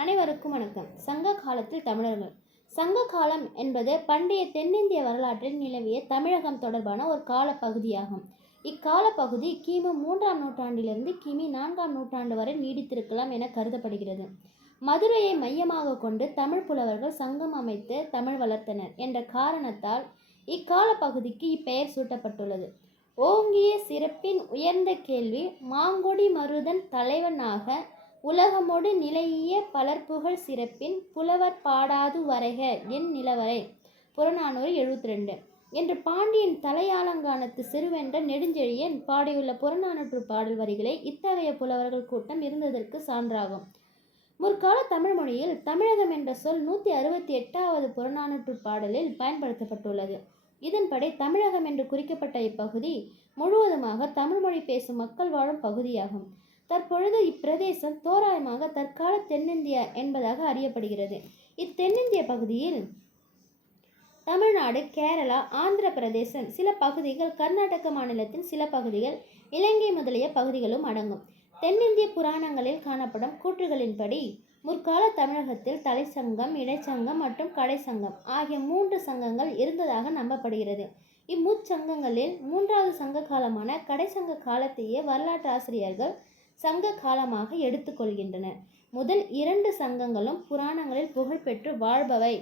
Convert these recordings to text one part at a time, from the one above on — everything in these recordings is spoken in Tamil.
அனைவருக்கும் வணக்கம். சங்க காலத்தில் தமிழர்கள். சங்க காலம் என்பது பண்டைய தென்னிந்திய வரலாற்றில் நிலவிய தமிழகம் தொடர்பான ஒரு காலப்பகுதியாகும். இக்காலப்பகுதி கிமு 3ஆம் நூற்றாண்டிலிருந்து கிமி 4ஆம் நூற்றாண்டு வரை நீடித்திருக்கலாம் என கருதப்படுகிறது. மதுரையை மையமாக கொண்டு தமிழ் புலவர்கள் சங்கம் அமைத்து தமிழ் வளர்த்தனர் என்ற காரணத்தால் இக்கால பகுதிக்கு இப்பெயர் சூட்டப்பட்டுள்ளது. ஓங்கிய சிறப்பின் உயர்ந்த கேள்வி மாங்கொடி மருதன் தலைவனாக உலகமோடு நிலையிய பலர்புகழ் சிறப்பின் புலவர் பாடாது வரைக என் நிலவரை புறநானூறு 72 என்று பாண்டியன் தலையாலங்கானத்து சிறுவென்ற நெடுஞ்செழியன் பாடியுள்ள புறநானூற்று பாடல் வரிகளை இத்தகைய புலவர்கள் கூட்டம் இருந்ததற்கு சான்றாகும். முற்கால தமிழ் மொழியில் தமிழகம் என்ற சொல் 168வது புறநானூற்று பாடலில் பயன்படுத்தப்பட்டுள்ளது. இதன்படி தமிழகம் என்று குறிக்கப்பட்ட இப்பகுதி முழுவதுமாக தமிழ் மொழி பேசும் மக்கள் வாழும் பகுதியாகும். தற்பொழுது இப்பிரதேசம் தோராயமாக தற்கால தென்னிந்தியா என்பதாக அறியப்படுகிறது. இத்தென்னிந்திய பகுதியில் தமிழ்நாடு, கேரளா, ஆந்திர பிரதேசம், சில பகுதிகள், கர்நாடக மாநிலத்தின் சில பகுதிகள், இலங்கை முதலிய பகுதிகளும் அடங்கும். தென்னிந்திய புராணங்களில் காணப்படும் கூற்றுகளின்படி முற்கால தமிழகத்தில் தலைச்சங்கம், இடைச்சங்கம் மற்றும் கடைச்சங்கம் ஆகிய 3 சங்கங்கள் இருந்ததாக நம்பப்படுகிறது. இம்முச்சங்கங்களில் 3வது சங்க காலமான கடைச்சங்க காலத்தையே வரலாற்று ஆசிரியர்கள் சங்க காலமாக எடுத்துக்கொள்கின்றனர். முதல் 2 சங்கங்களும் புராணங்களில் புகழ்பெற்று வாழ்பவை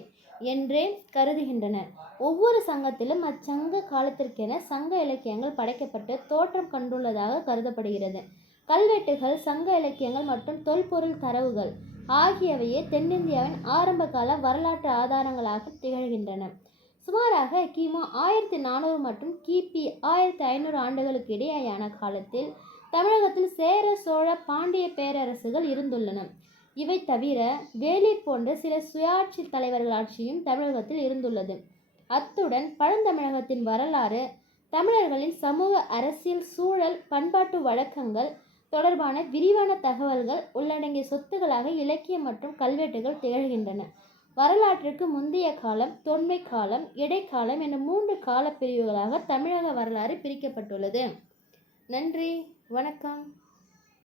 என்றே கருதுகின்றனர். ஒவ்வொரு சங்கத்திலும் அச்சங்க காலத்திற்கென சங்க இலக்கியங்கள் படைக்கப்பட்டு தோற்றம் கண்டுள்ளதாக கருதப்படுகிறது. கல்வெட்டுகள், சங்க இலக்கியங்கள் மற்றும் தொல்பொருள் தரவுகள் ஆகியவையே தென்னிந்தியாவின் ஆரம்பகால வரலாற்று ஆதாரங்களாக திகழ்கின்றன. சுமாராக கிமு 1400 மற்றும் கிபி 1500 ஆண்டுகளுக்கு இடையேயான காலத்தில் தமிழகத்தில் சேர, சோழ, பாண்டிய பேரரசுகள் இருந்துள்ளன. இவை தவிர வேளிர் போன்ற சில சுயாட்சி தலைவர்கள் ஆட்சியும் தமிழகத்தில் இருந்துள்ளது. அத்துடன் பழந்தமிழகத்தின் வரலாறு, தமிழர்களின் சமூக, அரசியல் சூழல், பண்பாட்டு வழக்கங்கள் தொடர்பான விரிவான தகவல்கள் உள்ளடங்கிய சொத்துக்களாக இலக்கியம் மற்றும் கல்வெட்டுகள் திகழ்கின்றன. வரலாற்றுக்கு முந்தைய காலம், தொன்மை காலம், இடைக்காலம் என 3 கால பிரிவுகளாக தமிழக வரலாறு பிரிக்கப்பட்டுள்ளது. நன்றி, வணக்கம்.